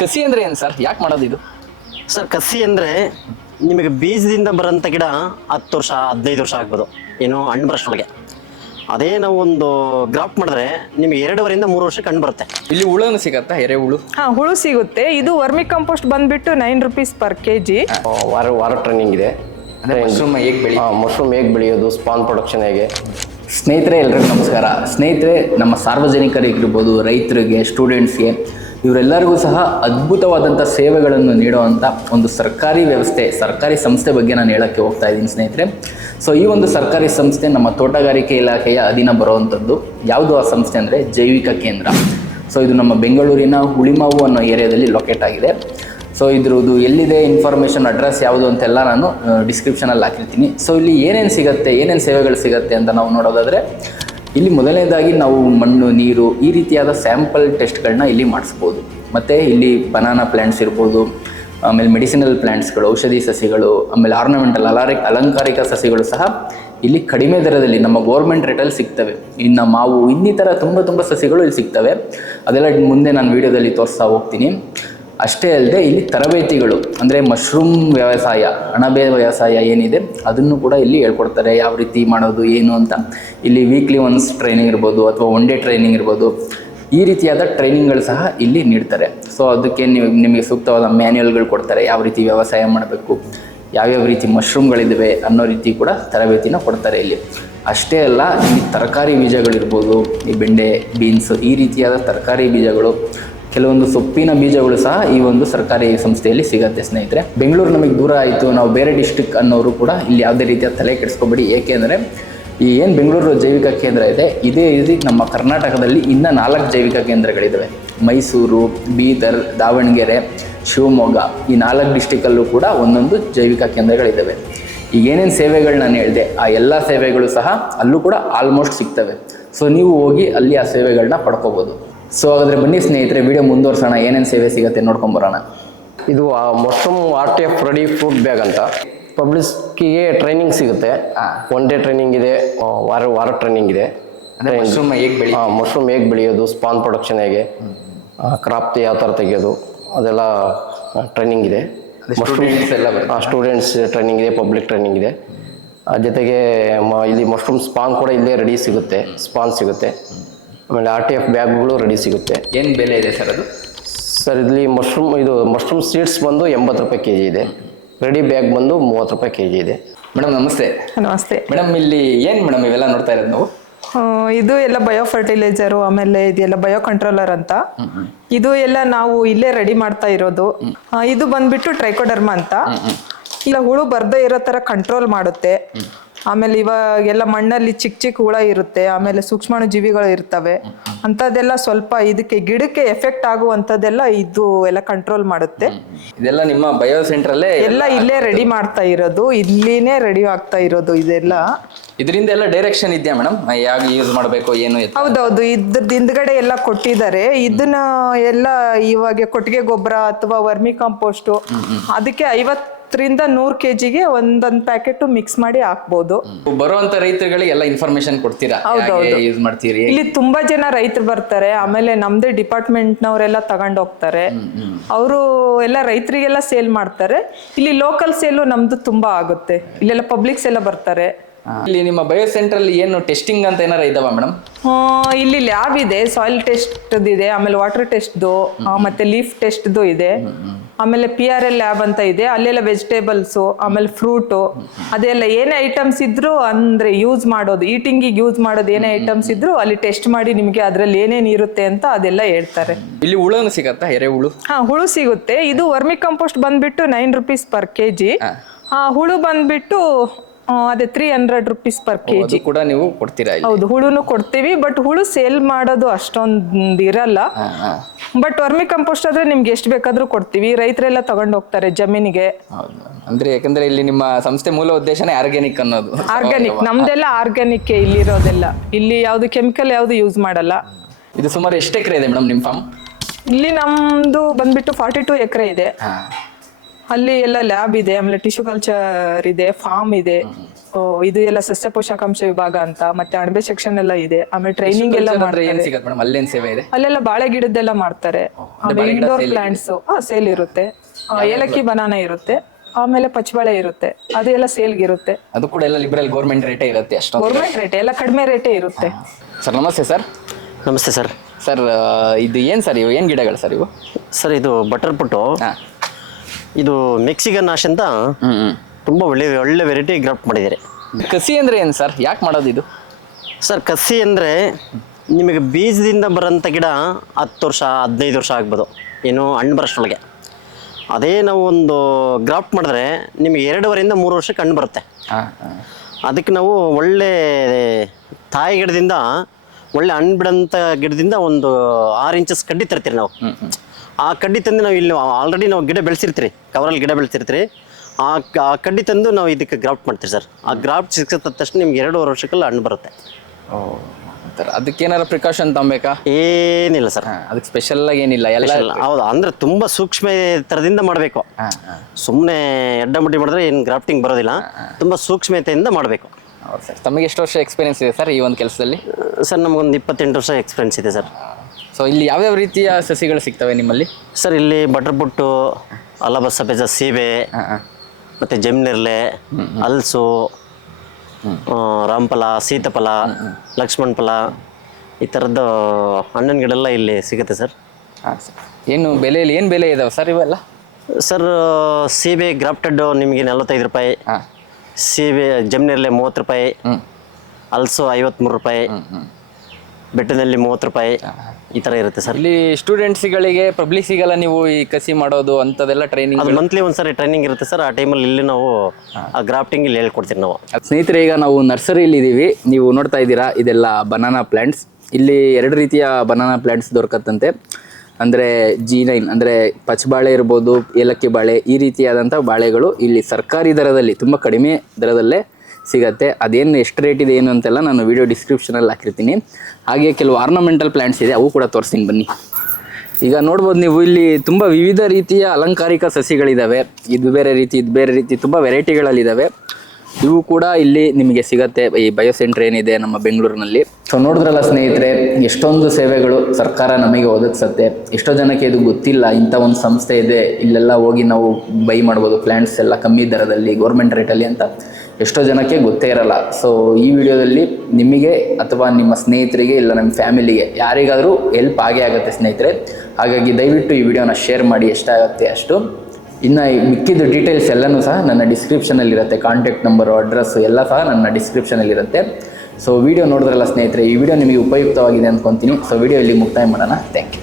ಕಸಿ ಅಂದ್ರೆ ಏನು ಸರ್? ಯಾಕೆ ಮಾಡೋದು ಇದು? ಸರ್ ಕಸಿ ಅಂದರೆ ನಿಮಗೆ ಬೀಜದಿಂದ ಬರೋಂಥ ಗಿಡ ಹತ್ತು ವರ್ಷ ಹದಿನೈದು ವರ್ಷ ಆಗ್ಬೋದು. ಏನು ಹಣ್ಣು ಬರೋಷ್ಟೊಳಗೆ ಅದೇ ನಾವು ಒಂದು ಗ್ರಾಫ್ಟ್ ಮಾಡಿದ್ರೆ ನಿಮಗೆ ಎರಡೂವರೆಯಿಂದ ಮೂರು ವರ್ಷಕ್ಕೆ ಹಣ್ಣು ಬರುತ್ತೆ. ಇಲ್ಲಿ ಹುಳನು ಸಿಗತ್ತಾ? ಎರೆಹುಳು ಹಾ ಹುಳು ಸಿಗುತ್ತೆ. ಇದು ವರ್ಮಿ ಕಂಪೋಸ್ಟ್ ಬಂದ್ಬಿಟ್ಟು nine rupees per K G ವಾರ ವಾರ ಟ್ರೈನಿಂಗ್ ಇದೆ. ಅಂದ್ರೆ ಮಶ್ರೂಮ್ ಹೇಗೆ ಬೆಳಿ? ಮಶ್ರೂಮ್ ಹೇಗೆ ಬೆಳೆಯೋದು ಸ್ಪಾನ್ ಪ್ರೊಡಕ್ಷನ್ ಹೇಗೆ? ಸ್ನೇಹಿತರೆ ಎಲ್ರಿಗೂ ನಮಸ್ಕಾರ. ಸ್ನೇಹಿತರೆ ನಮ್ಮ ಸಾರ್ವಜನಿಕರಿಗಿರ್ಬೋದು ರೈತರಿಗೆ ಸ್ಟೂಡೆಂಟ್ಸ್ಗೆ ಇವರೆಲ್ಲರಿಗೂ ಸಹ ಅದ್ಭುತವಾದಂಥ ಸೇವೆಗಳನ್ನು ನೀಡುವಂಥ ಒಂದು ಸರ್ಕಾರಿ ವ್ಯವಸ್ಥೆ, ಸರ್ಕಾರಿ ಸಂಸ್ಥೆ ಬಗ್ಗೆ ನಾನು ಹೇಳೋಕ್ಕೆ ಹೋಗ್ತಾ ಇದ್ದೀನಿ ಸ್ನೇಹಿತರೆ. ಸೊ ಈ ಒಂದು ಸರ್ಕಾರಿ ಸಂಸ್ಥೆ ನಮ್ಮ ತೋಟಗಾರಿಕೆ ಇಲಾಖೆಯ ಅಧೀನ ಬರುವಂಥದ್ದು ಯಾವುದು ಆ ಸಂಸ್ಥೆ ಅಂದರೆ ಜೈವಿಕ ಕೇಂದ್ರ. ಸೊ ಇದು ನಮ್ಮ ಬೆಂಗಳೂರಿನ ಹುಳಿಮಾವು ಅನ್ನೋ ಏರಿಯಾದಲ್ಲಿ ಲೊಕೇಟ್ ಆಗಿದೆ. ಸೊ ಇದ್ರದ್ದು ಎಲ್ಲಿದೆ ಇನ್ಫಾರ್ಮೇಷನ್ ಅಡ್ರೆಸ್ ಯಾವುದು ಅಂತೆಲ್ಲ ನಾನು ಡಿಸ್ಕ್ರಿಪ್ಷನಲ್ಲಿ ಹಾಕಿರ್ತೀನಿ. ಸೊ ಇಲ್ಲಿ ಏನೇನು ಸಿಗುತ್ತೆ, ಏನೇನು ಸೇವೆಗಳು ಸಿಗುತ್ತೆ ಅಂತ ನಾವು ನೋಡೋದಾದರೆ ಇಲ್ಲಿ ಮೊದಲನೇದಾಗಿ ನಾವು ಮಣ್ಣು, ನೀರು ಈ ರೀತಿಯಾದ ಸ್ಯಾಂಪಲ್ ಟೆಸ್ಟ್ಗಳನ್ನ ಇಲ್ಲಿ ಮಾಡಿಸ್ಬೋದು. ಮತ್ತು ಇಲ್ಲಿ ಬನಾನಾ ಪ್ಲ್ಯಾಂಟ್ಸ್ ಇರ್ಬೋದು, ಆಮೇಲೆ ಮೆಡಿಸಿನಲ್ ಪ್ಲ್ಯಾಂಟ್ಸ್ಗಳು ಔಷಧಿ ಸಸಿಗಳು, ಆಮೇಲೆ ಆರ್ನಮೆಂಟಲ್ ಅಲಾರಿ, ಅಲಂಕಾರಿಕ ಸಸಿಗಳು ಸಹ ಇಲ್ಲಿ ಕಡಿಮೆ ದರದಲ್ಲಿ ನಮ್ಮ ಗೋರ್ಮೆಂಟ್ ರೇಟಲ್ಲಿ ಸಿಗ್ತವೆ. ಇನ್ನು ಮಾವು ಇನ್ನಿತರ ತುಂಬ ತುಂಬ ಸಸಿಗಳು ಇಲ್ಲಿ ಸಿಗ್ತವೆ. ಅದೆಲ್ಲ ಮುಂದೆ ನಾನು ವೀಡಿಯೋದಲ್ಲಿ ತೋರಿಸ್ತಾ ಹೋಗ್ತೀನಿ. ಅಷ್ಟೇ ಅಲ್ಲದೆ ಇಲ್ಲಿ ತರಬೇತಿಗಳು, ಅಂದರೆ ಮಶ್ರೂಮ್ ವ್ಯವಸಾಯ, ಅಣಬೆ ವ್ಯವಸಾಯ ಏನಿದೆ, ಅದನ್ನು ಕೂಡ ಇಲ್ಲಿ ಹೇಳ್ಕೊಡ್ತಾರೆ. ಯಾವ ರೀತಿ ಮಾಡೋದು, ಏನು ಅಂತ. ಇಲ್ಲಿ ವೀಕ್ಲಿ ಒನ್ಸ್ ಟ್ರೈನಿಂಗ್ ಇರ್ಬೋದು, ಅಥವಾ ಒನ್ ಡೇ ಟ್ರೈನಿಂಗ್ ಇರ್ಬೋದು. ಈ ರೀತಿಯಾದ ಟ್ರೈನಿಂಗ್ಗಳು ಸಹ ಇಲ್ಲಿ ನೀಡ್ತಾರೆ. ಸೊ ಅದಕ್ಕೆ ನೀವು, ನಿಮಗೆ ಸೂಕ್ತವಾದ ಮ್ಯಾನ್ಯಲ್ಗಳು ಕೊಡ್ತಾರೆ. ಯಾವ ರೀತಿ ವ್ಯವಸಾಯ ಮಾಡಬೇಕು, ಯಾವ್ಯಾವ ರೀತಿ ಮಶ್ರೂಮ್ಗಳಿದ್ದಾವೆ ಅನ್ನೋ ರೀತಿ ಕೂಡ ತರಬೇತಿನ ಕೊಡ್ತಾರೆ ಇಲ್ಲಿ. ಅಷ್ಟೇ ಅಲ್ಲ, ಇಲ್ಲಿ ತರಕಾರಿ ಬೀಜಗಳಿರ್ಬೋದು, ಈ ಬೆಂಡೆ ಬೀನ್ಸ್ ಈ ರೀತಿಯಾದ ತರಕಾರಿ ಬೀಜಗಳು ಕೆಲವೊಂದು ಸೊಪ್ಪಿನ ಬೀಜಗಳು ಸಹ ಈ ಒಂದು ಸರ್ಕಾರಿ ಸಂಸ್ಥೆಯಲ್ಲಿ ಸಿಗತ್ತೆ, ಸ್ನೇಹಿತರೆ. ಬೆಂಗಳೂರು ನಮಗೆ ದೂರ ಆಯಿತು. ನಾವು ಬೇರೆ ಡಿಸ್ಟಿಕ್ ಅನ್ನೋರು ಕೂಡ ಇಲ್ಲಿ ಯಾವುದೇ ರೀತಿಯ ತಲೆ ಕೆಡಿಸ್ಕೊಬೇಡಿ. ಏಕೆಂದರೆ ಈ ಏನು ಬೆಂಗಳೂರು ಜೈವಿಕ ಕೇಂದ್ರ ಇದೆ, ಇದೇ ರೀತಿ ನಮ್ಮ ಕರ್ನಾಟಕದಲ್ಲಿ ಇನ್ನೂ ನಾಲ್ಕು ಜೈವಿಕ ಕೇಂದ್ರಗಳಿದ್ದಾವೆ ಮೈಸೂರು, ಬೀದರ್, ದಾವಣಗೆರೆ, ಶಿವಮೊಗ್ಗ ಈ ನಾಲ್ಕು ಡಿಸ್ಟಿಕಲ್ಲೂ ಕೂಡ ಒಂದೊಂದು ಜೈವಿಕ ಕೇಂದ್ರಗಳಿದ್ದಾವೆ ಈಗ ಏನೇನು ಸೇವೆಗಳು ನಾನು ಹೇಳಿದೆ, ಆ ಎಲ್ಲ ಸೇವೆಗಳು ಸಹ ಅಲ್ಲೂ ಕೂಡ ಆಲ್ಮೋಸ್ಟ್ ಸಿಗ್ತವೆ. ಸೊ ನೀವು ಹೋಗಿ ಅಲ್ಲಿ ಆ ಸೇವೆಗಳನ್ನ ಪಡ್ಕೋಬೋದು. ಸೊ ಹಾಗಾದರೆ ಬನ್ನಿ ಸ್ನೇಹಿತರೆ ವಿಡಿಯೋ ಮುಂದುವರ್ಸೋಣ ಏನೇನು ಸೇವೆ ಸಿಗುತ್ತೆ ನೋಡ್ಕೊಂಬರೋಣ ಇದು mushroom R T F ready fruit bag ಅಂತ. ಪಬ್ಲಿಕ್ಕಿಗೆ ಟ್ರೈನಿಂಗ್ ಸಿಗುತ್ತೆ. ಒನ್ ಡೇ ಟ್ರೈನಿಂಗ್ ಇದೆ ವಾರ ವಾರ ಟ್ರೈನಿಂಗ್ ಇದೆ. ಅಂದ್ರೆ ಮಶ್ರೂಮ್ ಹೇಗೆ ಬೆಳಿ ಮಶ್ರೂಮ್ ಹೇಗೆ ಬೆಳೆಯೋದು ಸ್ಪಾನ್ ಪ್ರೊಡಕ್ಷನ್ ಹೇಗೆ? ಕ್ರಾಪ್ ಯಾವ ಥರ ತೆಗೆಯೋದು ಅದೆಲ್ಲ ಟ್ರೈನಿಂಗ್ ಇದೆ. ಸ್ಟೂಡೆಂಟ್ಸ್ ಎಲ್ಲ ಸ್ಟೂಡೆಂಟ್ಸ್ ಟ್ರೈನಿಂಗ್ ಇದೆ ಪಬ್ಲಿಕ್ ಟ್ರೈನಿಂಗ್ ಇದೆ. ಜೊತೆಗೆ ಇಲ್ಲಿ ಮಶ್ರೂಮ್ ಸ್ಪಾನ್ ಕೂಡ ಇಲ್ಲೇ ರೆಡಿ ಸಿಗುತ್ತೆ ಸ್ಪಾನ್ ಸಿಗುತ್ತೆ. ಆಮೇಲೆ ಆರ್ ಟಿ ಎಫ್ ಬ್ಯಾಗ್ಗಳು ರೆಡಿ ಸಿಗುತ್ತೆ. ಏನು ಬೆಲೆ ಇದೆ ಸರ್ ಅದು? ಸರ್ ಇಲ್ಲಿ ಮಶ್ರೂಮ್ ಇದು ಮಶ್ರೂಮ್ ಸೀಡ್ಸ್ ಬಂದು ಎಂಬತ್ತು ರೂಪಾಯಿ ಕೆ ಜಿ ಇದೆ. ರೆಡಿ ಬ್ಯಾಗ್ ಬಂದು ಮೂವತ್ತು ರೂಪಾಯಿ ಕೆ ಜಿ ಇದೆ. ಮೇಡಮ್ ನಮಸ್ತೆ. ನಮಸ್ತೆ. ಮೇಡಮ್ ಇಲ್ಲಿ ಏನು ಮೇಡಮ್ ಇವೆಲ್ಲ ನೋಡ್ತಾ ಇರೋದು ನಾವು? ಆ, ಇದು ಎಲ್ಲ ಬಯೋ ಫರ್ಟಿಲೈಸರು ಆಮೇಲೆ ಇದೆಲ್ಲ ಬಯೋ ಕಂಟ್ರೋಲರ್ ಅಂತ ಇದು ಎಲ್ಲ ನಾವು ಇಲ್ಲೇ ರೆಡಿ ಮಾಡ್ತಾ ಇರೋದು. ಆ, ಇದು ಬಂದ್ಬಿಟ್ಟು ಟ್ರೈಕೋಡರ್ಮ ಅಂತ. ಇಲ್ಲ ಹುಳು ಬರ್ದೇ ಇರೋ ತರ ಕಂಟ್ರೋಲ್ ಮಾಡುತ್ತೆ. ಆಮೇಲೆ ಇವಾಗೆಲ್ಲ ಮಣ್ಣಲ್ಲಿ ಚಿಕ್ಕ ಚಿಕ್ಕ ಹುಳ ಇರುತ್ತೆ ಆಮೇಲೆ ಸೂಕ್ಷ್ಮಾಣು ಜೀವಿಗಳು ಇರ್ತವೆ. ಅಂಥದ್ದೆಲ್ಲ ಸ್ವಲ್ಪ ಇದಕ್ಕೆ ಗಿಡಕ್ಕೆ ಎಫೆಕ್ಟ್ ಆಗುವಂಥದ್ದೆಲ್ಲ ಇದು ಎಲ್ಲ ಕಂಟ್ರೋಲ್ ಮಾಡುತ್ತೆ. ಇದೆಲ್ಲ ನಿಮ್ಮ ಬಯೋ ಸೆಂಟ್ರಲ್ಲೇ ಎಲ್ಲ ಇಲ್ಲೇ ರೆಡಿ ಮಾಡ್ತಾ ಇರೋದು ಇಲ್ಲಿನೇ ರೆಡಿ ಆಗ್ತಾ ಇರೋದು ಇದೆಲ್ಲ. ಇದರಿಂದ ಎಲ್ಲ ಡೈರೆಕ್ಷನ್ ಇದೆಯಾ ಮೇಡಮ್ ಯಾವಾಗ ಯೂಸ್ ಮಾಡಬೇಕು ಏನು ಎತ್ತ- ಹೌದೌದು ಇದ್ರದ್ದು ಹಿಂದ್ಗಡೆ ಎಲ್ಲ ಕೊಟ್ಟಿದ್ದಾರೆ. ಇದನ್ನ ಎಲ್ಲ ಇವಾಗ ಕೊಟ್ಟಿಗೆ ಗೊಬ್ಬರ ಅಥವಾ ವರ್ಮಿ ಕಾಂಪೋಸ್ಟ್ ಅದಕ್ಕೆ ಐವತ್ತರಿಂದ ನೂರು ಕೆ ಜಿಗೆ ಒಂದೊಂದು ಪ್ಯಾಕೆಟ್ ಮಿಕ್ಸ್ ಮಾಡಿ ಹಾಕ್ಬೋದು. ಬರುವಂತ ರೈತರುಗಳಿಗೆ ಎಲ್ಲ ಇನ್ಫಾರ್ಮೇಶನ್ ಕೊಡ್ತೀರಾ? ಹೌದೌದು. ಯೂಸ್ ಮಾಡ್ತೀರಿ? ಇಲ್ಲಿ ತುಂಬಾ ಜನ ರೈತರು ಬರ್ತಾರೆ ಆಮೇಲೆ ನಮ್ದೇ ಡಿಪಾರ್ಟ್ಮೆಂಟ್ನವರೆಲ್ಲ ತಗೊಂಡ್ ಹೋಗ್ತಾರೆ. ಅವರು ಎಲ್ಲ ರೈತರಿಗೆಲ್ಲ ಸೇಲ್ ಮಾಡ್ತಾರೆ. ಇಲ್ಲಿ ಲೋಕಲ್ ಸೇಲು ನಮ್ದು ತುಂಬಾ ಆಗುತ್ತೆ. ಇಲ್ಲೆಲ್ಲ ಪಬ್ಲಿಕ್ಸ್ ಎಲ್ಲ ಬರ್ತಾರೆ. ಇಲ್ಲಿ ನಿಮ್ಮ ಬಯೋ ಸೆಂಟರ್ ಅಲ್ಲಿ ಏನು ಟೆಸ್ಟಿಂಗ್ ಅಂತ ಏನಾರ ಇದಾವ ಮೇಡಮ್ ಆ, ಇಲ್ಲಿ ಲ್ಯಾಬ್ ಇದೆ ಸಾಯಿಲ್ ಟೆಸ್ಟ್ ಇದೆ ಆಮೇಲೆ ವಾಟರ್ ಟೆಸ್ಟ್ದು ಮತ್ತೆ ಲೀಫ್ ಟೆಸ್ಟ್ದು ಇದೆ. ಆಮೇಲೆ ಪಿ ಆರ್ ಎಲ್ ಲ್ಯಾಬ್ ಅಂತ ಇದೆ. ಅಲ್ಲೆಲ್ಲ ವೆಜಿಟೇಬಲ್ಸು ಆಮೇಲೆ ಫ್ರೂಟು ಅದೆಲ್ಲ ಏನೇ ಐಟಮ್ಸ್ ಇದ್ರು ಅಂದ್ರೆ ಯೂಸ್ ಮಾಡೋದು. ಈಟಿಂಗಿಗೆ ಯೂಸ್ ಮಾಡೋದು ಏನೇ ಐಟಮ್ಸ್ ಇದ್ರು ಅಲ್ಲಿ ಟೆಸ್ಟ್ ಮಾಡಿ ನಿಮಗೆ ಅದ್ರಲ್ಲಿ ಏನೇನು ಇರುತ್ತೆ ಅಂತ ಅದೆಲ್ಲ ಹೇಳ್ತಾರೆ. ಇಲ್ಲಿ ಹುಳನು ಸಿಗತ್ತಾ? ಎರೆಹುಳು ಹಾ ಹುಳು ಸಿಗುತ್ತೆ. ಇದು ವರ್ಮಿ ಕಂಪೋಸ್ಟ್ ಬಂದ್ಬಿಟ್ಟು nine rupees per K G ಹುಳು ಬಂದ್ಬಿಟ್ಟು ಅದೇ three hundred rupees per K G ಕೂಡ ನೀವು ಕೊಡ್ತೀರಾ ಹೌದು ಹುಳುನು ಕೊಡ್ತೀವಿ ಬಟ್ ಹುಳು ಸೇಲ್ ಮಾಡೋದು ಅಷ್ಟೊಂದು ಇರಲ್ಲ. ಬಟ್ ವರ್ಮಿ ಕಂಪೋಸ್ಟ್ ಆದ್ರೆ ನಿಮ್ಗೆ ಎಷ್ಟು ಬೇಕಾದ್ರೂ ಕೊಡ್ತೀವಿ. ರೈತರೆಲ್ಲ ತಗೊಂಡು ಹೋಗ್ತಾರೆ ಜಮೀನಿಗೆ. ಹೌದು ಅಂದ್ರೆ ಯಾಕಂದ್ರೆ ಇಲ್ಲಿ ನಿಮ್ಮ ಸಂಸ್ಥೆ ಮೂಲ ಉದ್ದೇಶನೇ ಆರ್ಗ್ಯಾನಿಕ್ ಅನ್ನೋದು. ಆರ್ಗ್ಯಾನಿಕ್ ನಮ್ದೆಲ್ಲ ಆರ್ಗ್ಯಾನಿಕ್ ಇಲ್ಲಿರೋದೆಲ್ಲ. ಇಲ್ಲಿ ಯಾವ್ದು ಕೆಮಿಕಲ್ ಯಾವ್ದು ಯೂಸ್ ಮಾಡಲ್ಲ. ಇದು ಸುಮಾರು ಎಷ್ಟು ಎಕರೆ ಇದೆ ಮೇಡಮ್ ನಿಮ್ಮ ಫಾರ್ಮ್ ಇಲ್ಲಿ ನಮ್ದು ಬಂದ್ಬಿಟ್ಟು ಫಾರ್ಟಿ ಟು ಎಕರೆ ಇದೆ. ಅಲ್ಲಿ ಎಲ್ಲ ಲ್ಯಾಬ್ ಇದೆ ಆಮೇಲೆ ಟಿಶ್ಯೂ ಕಲ್ಚರ್ ಇದೆ ಫಾರ್ಮ್ ಇದೆ. ಇದು ಎಲ್ಲ ಸಸ್ಯ ಪೋಷಕಾಂಶ ವಿಭಾಗ ಅಂತ ಮತ್ತೆ ಅಣಬೆ ಸೆಕ್ಷನ್ ಎಲ್ಲ ಇದೆ. ಆಮೇಲೆ ಟ್ರೈನಿಂಗ್ ಎಲ್ಲ ಅಂದ್ರೆ ಏನ್ ಮಾಡ್ತಾರೆ. ಸಿಗತ್ತೆ ಮೇಡಮ್? ಅಲ್ಲೇನ್ ಸೇವೆ ಇದೆ? ಅಲ್ಲೆಲ್ಲ ಬಾಳೆ ಗಿಡದ್ದೆಲ್ಲ ಮಾಡ್ತಾರೆ. ಆಮೇಲೆ ಇಂಡೋರ್ ಪ್ಲಾಂಟ್ಸ್ ಸೇಲ್ ಇರುತ್ತೆ. ಆ, ಏಲಕ್ಕಿ ಬನಾನ ಇರುತ್ತೆ. ಆಮೇಲೆ ಪಚ್ಚಬಾಳೆ ಇರುತ್ತೆ. ಅದೆಲ್ಲ ಸೇಲ್ಗೆ ಇರುತ್ತೆ. ಅದು ಕೂಡ ಎಲ್ಲ ಲಿಬರಲ್ ಗೌರ್ಮೆಂಟ್ ರೇಟೇ ಇರುತ್ತೆ ಅಷ್ಟೊಂದು ಗೌರ್ಮೆಂಟ್ ರೇಟ್ ಎಲ್ಲ ಕಡಿಮೆ ರೇಟೇ ಇರುತ್ತೆ. ಸರ್ ನಮಸ್ತೆ ಸರ್. ನಮಸ್ತೆ ಸರ್. ಸರ್ ಇದು ಏನು ಸರ್ ಇವು? ಏನು ಗಿಡಗಳು ಸರ್ ಇವು? ಸರ್ ಇದು ಬಟರ್ ಪುಟ್ಟು. ಇದು ಮೆಕ್ಸಿಕನ್ ಆಶ್ ಅಂತ ಹ್ಞೂ ತುಂಬ ಒಳ್ಳೆ ಒಳ್ಳೆ ವೆರೈಟಿ ಗ್ರಾಫ್ಟ್ ಮಾಡಿದ್ದಾರೆ. ಕಸಿ ಅಂದರೆ ಏನು ಸರ್? ಯಾಕೆ ಮಾಡೋದು ಇದು? ಸರ್ ಕಸಿ ಅಂದರೆ ನಿಮಗೆ ಬೀಜದಿಂದ ಬರೋಂಥ ಗಿಡ ಹತ್ತು ವರ್ಷ ಹದಿನೈದು ವರ್ಷ ಆಗ್ಬೋದು. ಏನು ಹಣ್ಣು ಬರೋಷ್ಟೊಳಗೆ ಅದೇ ನಾವು ಒಂದು ಗ್ರಾಫ್ಟ್ ಮಾಡಿದ್ರೆ ನಿಮಗೆ ಎರಡುವರೆಯಿಂದ ಮೂರು ವರ್ಷಕ್ಕೆ ಹಣ್ಣು ಬರುತ್ತೆ. ಅದಕ್ಕೆ ನಾವು ಒಳ್ಳೆ ತಾಯಿ ಗಿಡದಿಂದ ಒಳ್ಳೆ ಹಣ್ಣು ಬಿಡೋಂಥ ಗಿಡದಿಂದ ಒಂದು ಆರು ಇಂಚಸ್ ಕಡ್ಡಿ ತರ್ತೀರಿ ನಾವು. ಆ ಕಡ್ಡಿ ತಂದು ನಾವು ಇಲ್ಲಿ ಆಲ್ರೆಡಿ ನಾವು ಗಿಡ ಬೆಳೆಸಿರ್ತೀರಿ. ಕವರಲ್ಲಿ ಗಿಡ ಬೆಳೆಸಿರ್ತೀರಿ. ಆ ಆ ಕಡ್ಡಿ ತಂದು ನಾವು ಇದಕ್ಕೆ ಗ್ರಾಫ್ಟ್ ಮಾಡ್ತೀವಿ ಸರ್. ಆ ಗ್ರಾಫ್ಟ್ ಸಿಕ್ಕಿದ ತಕ್ಷಣ ನಿಮ್ಗೆ ಎರಡೂವರೆ ವರ್ಷಕ್ಕೆಲ್ಲ ಹಣ್ಣು ಬರುತ್ತೆ. ಅದಕ್ಕೆ ಸರ್ ಅದಕ್ಕೇನಾರ ಪ್ರಿಕಾಷನ್ ತಗೊಬೇಕಾ? ಏನಿಲ್ಲ ಸರ್. ಅದಕ್ಕೆ ಸ್ಪೆಷಲ್ ಆಗಿ ಏನಿಲ್ಲ ಎಲ್ಲ ಹೌದು ಅಂದ್ರೆ ತುಂಬಾ ಸೂಕ್ಷ್ಮ ತರದಿಂದ ಮಾಡಬೇಕು. ಸುಮ್ಮನೆ ಎಡ್ಡಮುಡ್ಡಿ ಮಾಡಿದ್ರೆ ಏನು ಗ್ರಾಫ್ಟಿಂಗ್ ಬರೋದಿಲ್ಲ. ತುಂಬಾ ಸೂಕ್ಷ್ಮತೆಯಿಂದ ಮಾಡಬೇಕು. ಹೌದು ಸರ್. ತಮಗೆ ಎಷ್ಟು ವರ್ಷ ಎಕ್ಸ್ಪೀರಿಯನ್ಸ್ ಇದೆ ಸರ್ ಈ ಒಂದು ಕೆಲಸದಲ್ಲಿ? ಸರ್ ನಮಗೊಂದು ಇಪ್ಪತ್ತೆಂಟು ವರ್ಷ ಎಕ್ಸ್ಪೀರಿಯನ್ಸ್ ಇದೆ ಸರ್. ಸೊ ಇಲ್ಲಿ ಯಾವ್ಯಾವ ರೀತಿಯ ಸಸಿಗಳು ಸಿಗ್ತವೆ ನಿಮ್ಮಲ್ಲಿ? ಸರ್ ಇಲ್ಲಿ ಬಟರ್ ಬುಟ್ಟು ಅಲಬ ಬೇಜ ಸೀಬೆ ಮತ್ತು ಜಮ್ನೆರ್ಲೆ ಹಲ್ಸು ರಾಮಫಲ ಸೀತಫಲ ಲಕ್ಷ್ಮಣ ಫಲ ಈ ಥರದ್ದು ಹಣ್ಣಿನ ಗಿಡ ಎಲ್ಲ ಇಲ್ಲಿ ಸಿಗುತ್ತೆ ಸರ್. ಹಾಂ ಸರ್. ಏನು ಬೆಲೆಯಲ್ಲಿ ಏನು ಬೆಲೆ ಇದಾವೆ ಸರ್ ಇವೆಲ್ಲ? ಸರ್ ಸೀಬೆ ಗ್ರಾಫ್ಟೆಡ್ ನಿಮಗೆ ನಲವತ್ತೈದು ರೂಪಾಯಿ ಸೀಬೆ ಜಮ್ನೆರ್ಲೆ ಮೂವತ್ತು ರೂಪಾಯಿ ಹಲಸು ಐವತ್ತ್ಮೂರು ರೂಪಾಯಿ ಬೆಟ್ಟದಲ್ಲಿ ಮೂವತ್ತು ರೂಪಾಯಿ ಈ ತರ ಇರುತ್ತೆ ಸರ್. ಇಲ್ಲಿ ಸ್ಟೂಡೆಂಟ್ಸ್ಗಳಿಗೆ ಪಬ್ಲಿಕ್ಸಿಗೆಲ್ಲ ನೀವು ಈ ಕಸಿ ಮಾಡೋದು ಅಂಥದ್ದೆಲ್ಲ ಟ್ರೈನಿಂಗ್ ಅದು ಮಂತ್ಲಿ ಒಂದ್ಸರಿ ಟ್ರೈನಿಂಗ್ ಇರುತ್ತೆ ಸರ್ ಆ ಟೈಮಲ್ಲಿ ಇಲ್ಲಿ ನಾವು ಆ ಗ್ರಾಫ್ಟಿಂಗ್ ಇಲ್ಲಿ ಹೇಳ್ಕೊಡ್ತೀವಿ ನಾವು. ಸ್ನೇಹಿತರೆ ಈಗ ನಾವು ನರ್ಸರಿಲಿ ಇದ್ದೀವಿ ನೀವು ನೋಡ್ತಾ ಇದ್ದೀರಾ ಇದೆಲ್ಲ ಬನಾನಾ ಪ್ಲ್ಯಾಂಟ್ಸ್ ಇಲ್ಲಿ ಎರಡು ರೀತಿಯ ಬನಾನಾ ಪ್ಲ್ಯಾಂಟ್ಸ್ ದೊರಕತ್ತಂತೆ. ಅಂದರೆ ಜಿ ನೈನ್ ಅಂದರೆ ಪಚ್ಚಬಾಳೆ ಇರ್ಬೋದು ಏಲಕ್ಕಿ ಬಾಳೆ ಈ ರೀತಿಯಾದಂಥ ಬಾಳೆಗಳು ಇಲ್ಲಿ ಸರ್ಕಾರಿ ದರದಲ್ಲಿ ತುಂಬ ಕಡಿಮೆ ದರದಲ್ಲೇ ಸಿಗತ್ತೆ. ಅದೇನು ಎಷ್ಟು ರೇಟ್ ಇದೆ ಏನು ಅಂತೆಲ್ಲ ನಾನು ವಿಡಿಯೋ ಡಿಸ್ಕ್ರಿಪ್ಷನಲ್ಲಿ ಹಾಕಿರ್ತೀನಿ. ಹಾಗೆ ಕೆಲವು ಆರ್ನಮೆಂಟಲ್ ಪ್ಲ್ಯಾಂಟ್ಸ್ ಇದೆ, ಅವು ಕೂಡ ತೋರಿಸ್ತೀನಿ ಬನ್ನಿ. ಈಗ ನೋಡ್ಬೋದು ನೀವು, ಇಲ್ಲಿ ತುಂಬ ವಿವಿಧ ರೀತಿಯ ಅಲಂಕಾರಿಕ ಸಸಿಗಳಿದ್ದಾವೆ ಇದು ಬೇರೆ ರೀತಿ, ಇದು ಬೇರೆ ರೀತಿ ತುಂಬ ವೆರೈಟಿಗಳಲ್ಲಿದ್ದಾವೆ ಇವು ಕೂಡ ಇಲ್ಲಿ ನಿಮಗೆ ಸಿಗತ್ತೆ. ಈ ಬಯೋ ಸೆಂಟರ್ ಏನಿದೆ ನಮ್ಮ ಬೆಂಗಳೂರಿನಲ್ಲಿ. ಸೊ ನೋಡಿದ್ರಲ್ಲ ಸ್ನೇಹಿತರೆ, ಎಷ್ಟೊಂದು ಸೇವೆಗಳು ಸರ್ಕಾರ ನಮಗೆ ಒದಗಿಸುತ್ತೆ. ಎಷ್ಟೋ ಜನಕ್ಕೆ ಇದು ಗೊತ್ತಿಲ್ಲ. ಇಂಥ ಒಂದು ಸಂಸ್ಥೆ ಇದೆ. ಇಲ್ಲೆಲ್ಲ ಹೋಗಿ ನಾವು ಬೈ ಮಾಡ್ಬೋದು. ಪ್ಲ್ಯಾಂಟ್ಸ್ ಎಲ್ಲ ಕಮ್ಮಿ ದರದಲ್ಲಿ ಗೌರ್ಮೆಂಟ್ ರೇಟಲ್ಲಿ ಅಂತ. ಎಷ್ಟೋ ಜನಕ್ಕೆ ಗೊತ್ತೇ ಇರಲ್ಲ. ಸೊ ಈ ವಿಡಿಯೋದಲ್ಲಿ ನಿಮಗೆ ಅಥವಾ ನಿಮ್ಮ ಸ್ನೇಹಿತರಿಗೆ ಇಲ್ಲ, ನಮ್ಮ ಫ್ಯಾಮಿಲಿಗೆ ಯಾರಿಗಾದರೂ ಹೆಲ್ಪ್ ಆಗೇ ಆಗುತ್ತೆ ಸ್ನೇಹಿತರೆ. ಹಾಗಾಗಿ ದಯವಿಟ್ಟು ಈ ವಿಡಿಯೋನ ಶೇರ್ ಮಾಡಿ. ಎಷ್ಟಾಗುತ್ತೆ ಅಷ್ಟು. ಇನ್ನು ಮಿಕ್ಕಿದ ಡೀಟೇಲ್ಸ್ ಎಲ್ಲನೂ ಸಹ ನನ್ನ ಡಿಸ್ಕ್ರಿಪ್ಷನಲ್ಲಿರುತ್ತೆ ಕಾಂಟ್ಯಾಕ್ಟ್ ನಂಬರು ಅಡ್ರೆಸ್ಸು ಎಲ್ಲ ಸಹ ನನ್ನ ಡಿಸ್ಕ್ರಿಪ್ಷನಲ್ಲಿರುತ್ತೆ ಸೊ ವಿಡಿಯೋ ನೋಡಿದ್ರಲ್ಲ ಸ್ನೇಹಿತರೆ, ಈ ವಿಡಿಯೋ ನಿಮಗೆ ಉಪಯುಕ್ತವಾಗಿದೆ ಅಂದ್ಕೊತೀನಿ ಸೊ ವಿಡಿಯೋ ಇಲ್ಲಿ ಮುಕ್ತಾಯ ಮಾಡೋಣ. Thank you